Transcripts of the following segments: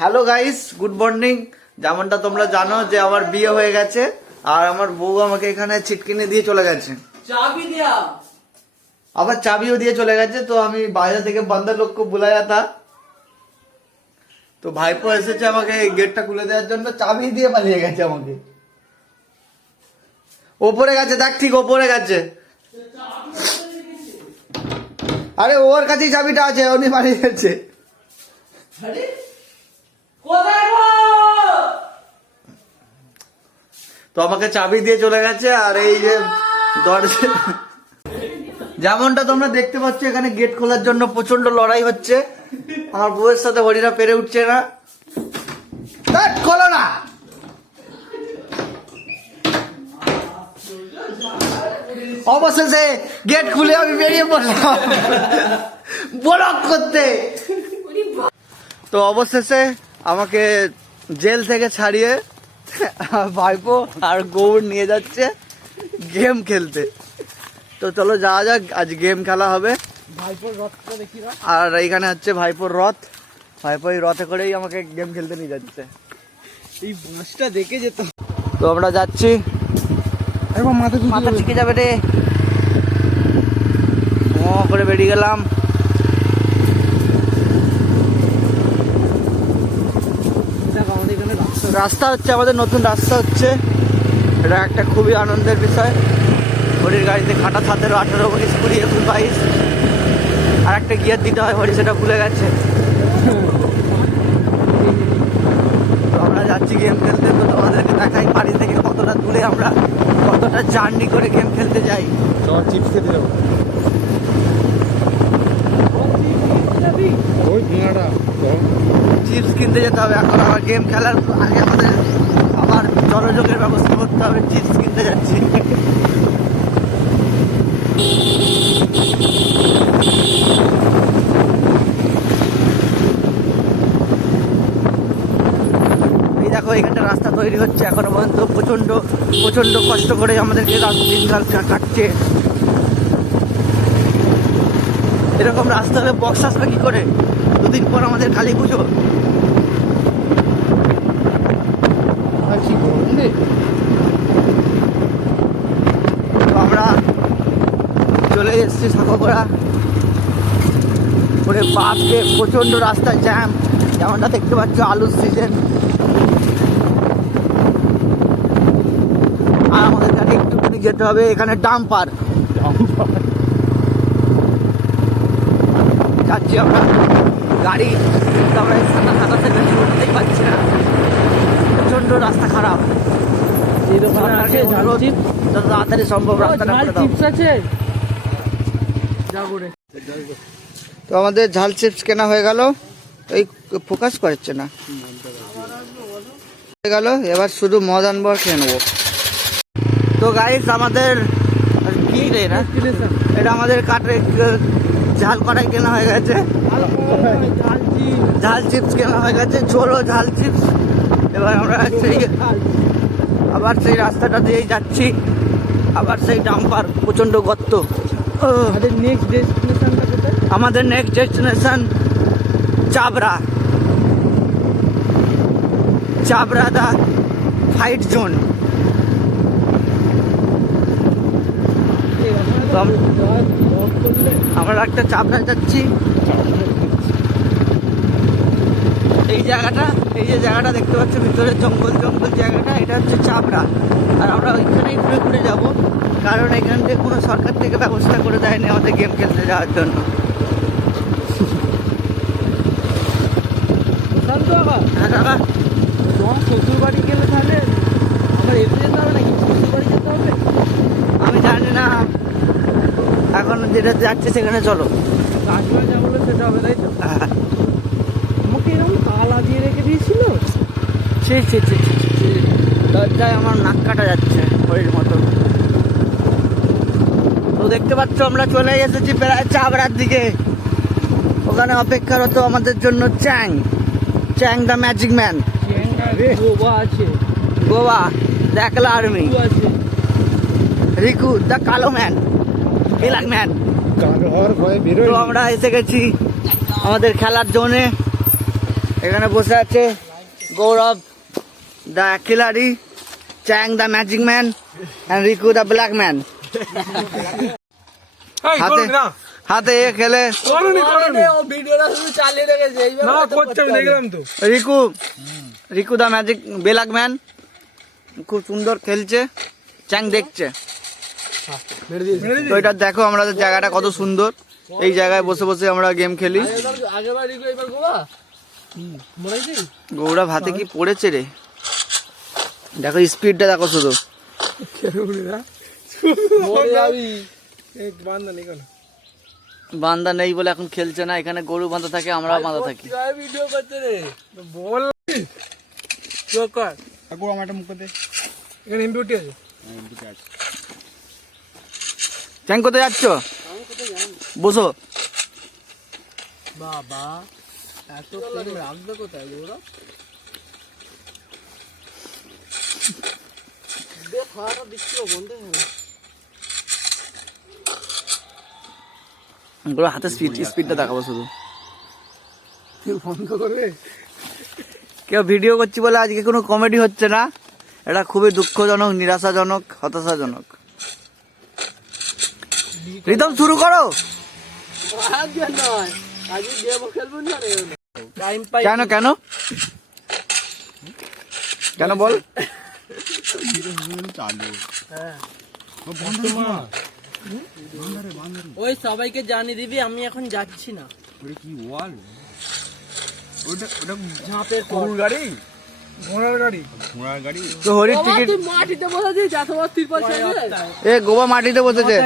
Hello guys, good morning. যেমনটা তোমরা জানো যে আমার বিয়ে হয়ে গেছে আর আমার বউ আমাকে এখানে ছিটকিনি দিয়ে চলে গেছে, চাবি দিয়া আবার চাবিও দিয়ে চলে গেছে। তো আমি বাইরে থেকে বান্দর লোক কো বুলায়া থা, তো ভাইপো এসেছে আমাকে গেটটা খুলে দেওয়ার জন্য, চাবি দিয়ে পালিয়ে গেছে আমাকে। ওপরে গেছে, দেখ ঠিক ওপরে গেছে। আরে ওর কাছেই চাবিটা আছে, উনি পালিয়ে গেছে। আরে কোথায় গো? তো আমাকে চাবি দিয়ে চলে গেছে। আর এই যে দরজা, যেমনটা তোমরা দেখতে পাচ্ছ এখানে গেট খোলার জন্য প্রচন্ড লড়াই হচ্ছে। আমার বউয়ের সাথে হরিরা পেরে উঠছে না। ধ্যাৎ, খোলো না। অবশেষে গেট খুলে আমি বেরিয়ে পড়লাম ব্লক করতে। তো অবশেষে আমাকে জেল থেকে ছাড়িয়ে ভাইপো আর গৌর নিয়ে যাচ্ছে গেম খেলতে। তো চলো যাওয়া যাক, আজ গেম খেলা হবে। ভাইপোর রথটা দেখি না। আর এইখানে হচ্ছে ভাইপোর রথ, ভাইপো এই রথে করেই আমাকে গেম খেলতে নিয়ে যাচ্ছে। এই বাঁশটা দেখে যেত। তো আমরা যাচ্ছি। মাথা ঠিকে যাবে রে, করে বেরিয়ে গেলাম। আমাদের এখানে রাস্তা হচ্ছে, আমাদের নতুন রাস্তা হচ্ছে, এটা একটা খুবই আনন্দের বিষয়। হরির গাড়িতে খাটা 17, 18, 19, 20, 21, 22, আর একটা গিয়ার দিতে হয়, হরি সেটা ভুলে গেছে। তো আমরা যাচ্ছি গেম খেলতে। তো তোমাদেরকে দেখাই বাড়ি থেকে কতটা দূরে আমরা কতটা জার্নি করে গেম খেলতে যাই। তোমার চিপস খেতে যাবো, ওই ভুঙাটা চিপস কিনতে যেতে হবে এখন। আবার গেম খেলার আগে আমাদের আবার জলযোগের ব্যবস্থা করতে হবে। চিপস কিনতে যাচ্ছি। এই দেখো এখানটা রাস্তা তৈরি হচ্ছে এখনো পর্যন্ত। প্রচন্ড প্রচন্ড কষ্ট করে আমাদেরকে দিনকাল কাটছে। এরকম রাস্তা হলে বক্স আসবে কি করে? দুদিন পর আমাদের কালী পুজো। তো আমরা চলে এসেছি সাগরপাড়া। ওরে বাপকে, প্রচন্ড রাস্তা জ্যাম। যেমনটা দেখতে পাচ্ছ আলুর সিজন। আর আমাদের কাছে একটুখানি যেতে হবে, এখানে ডাম্পার যাচ্ছি আমরা। গাড়ি আমরা সাদা থেকে উঠতেই পারছি না, প্রচন্ড রাস্তা খারাপ। যত তাড়াতাড়ি সম্ভব রাস্তাটা করে দাও। তো আমাদের ঝাল চিপস কেনা হয়ে গেল। এই ফোকাস করছে না, হয়ে গেল। এবার শুধু মদ আনবো আর খেয়ে নেবো। তো গাইস আমাদের কি রে না, এটা আমাদের কাঠে ঝাল কড়াই কেনা হয়ে গেছে, ঝাল চিপস কেনা হয়ে গেছে। চলো ঝাল চিপস। এবার আমরা আবার সেই রাস্তাটা দিয়েই যাচ্ছি, আবার সেই ডাম্পার, প্রচন্ড গর্ত। আমাদের নেক্সট ডেস্টিনেশন চাবড়া, চাবড়া দা ফাইট জোন। আমরা একটা চাবড়া যাচ্ছি। এই জায়গাটা, এই যে জায়গাটা দেখতে পাচ্ছ ভিতরে জঙ্গল জঙ্গল জায়গাটা, এটা হচ্ছে চাবড়া। আর আমরা ওইখানেই ঘুরে ঘুরে যাবো, কারণ এখান থেকে কোনো সরকার থেকে ব্যবস্থা করে দেয়নি আমাদের গেম খেলতে যাওয়ার জন্য। হ্যাঁ কাকা, শ্বশুর বাড়ি গেলে তাহলে আমার এতে যেতে হবে নাকি? শ্বশুর বাড়ি যেতে হবে আমি জানি না, এখন যেটা যাচ্ছে সেখানে চলো। কাকিমা যা বলে সেটা হবে, তাই তো? হ্যাঁ। আমাকে এরকম তালা দিয়ে রেখে দিয়েছিল। দরজায় আমার নাক কাটা যাচ্ছে হরির মতো। তো দেখতে পাচ্ছ আমরা চলে এসেছি প্রায় চাবড়ার দিকে। ওখানে অপেক্ষারত আমাদের জন্য চ্যাং, চ্যাং দ্য ম্যাজিক ম্যান, গোবা আছে, গোয়া দ্য একলা আর্মি, আছে রিকু দ্য কালো ম্যান, এলাক ম্যান। কালো হওয়ার ভয়ে তো বেরোয়। আমরা এসে গেছি আমাদের খেলার জোনে। এখানে বসে আছে গৌরব দ্য খিলাড়ি, Chang the magic man and Riku the black man. হাতে হাতে এ খেলে Riku the magic black man খুব সুন্দর খেলছে, চ্যাং দেখছে। তো এটা দেখো আমাদের জায়গাটা কত সুন্দর, এই জায়গায় বসে বসে আমরা গেম খেলি। গৌরব হাতে কি পড়েছে রে, দেখো স্পিডটা দেখো শুধু। বান্দা নেই বলে এখন খেলছে না, এখানে গরু বাঁধা থাকে, আমরা বাঁধা থাকি। চ্যাং কোথায় যাচ্ছ? বসো। বাবা এত প্রেম রাখবে কোথায় ওরা? খাওয়াটা দিচ্ছিল বন্ধু হাতে স্পিডটা দেখাবো শুধু। বন্ধ করবে। কেউ ভিডিও করছি বলে আজকে কোনো কমেডি হচ্ছে না, এটা খুবই দুঃখজনক, নিরাশাজনক, হতাশাজনক। রিদম শুরু করো। কেন কেন কেন বল। ওই সবাইকে জানিয়ে দিবি আমি এখন যাচ্ছি না। কি ওয়াল ওটা ঝাঁপের গাড়ি, ঘোড়ার গাড়ি, ঘোড়ার গাড়ি। তো হরির টিকিট মাটিতে বসে দিয়ে যা তোমার তিরপল এ গোবা মাটিতে বসেছে,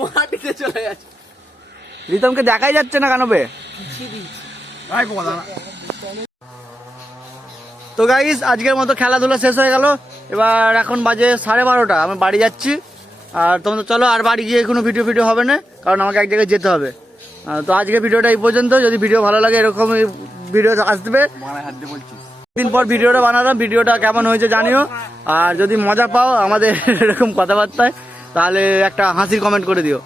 মাটিতে চলে যাচ্ছে। রিতমকে দেখাই যাচ্ছে না কেন বে? তো গাইস আজকের মতো খেলাধুলা শেষ হয়ে গেল, এবার এখন বাজে 12:30, আমি বাড়ি যাচ্ছি। আর তোমরা চলো, আর বাড়ি গিয়ে কোনো ভিডিও হবে না, কারণ আমাকে এক জায়গায় যেতে হবে। তো আজকে ভিডিওটা এই পর্যন্ত। যদি ভিডিও ভালো লাগে এরকম ভিডিও আসবে, দিন পর ভিডিওটা বানালাম, ভিডিওটা কেমন হয়েছে জানিও। আর যদি মজা পাও আমাদের এরকম কথাবার্তায়, তাহলে একটা হাসির কমেন্ট করে দিও।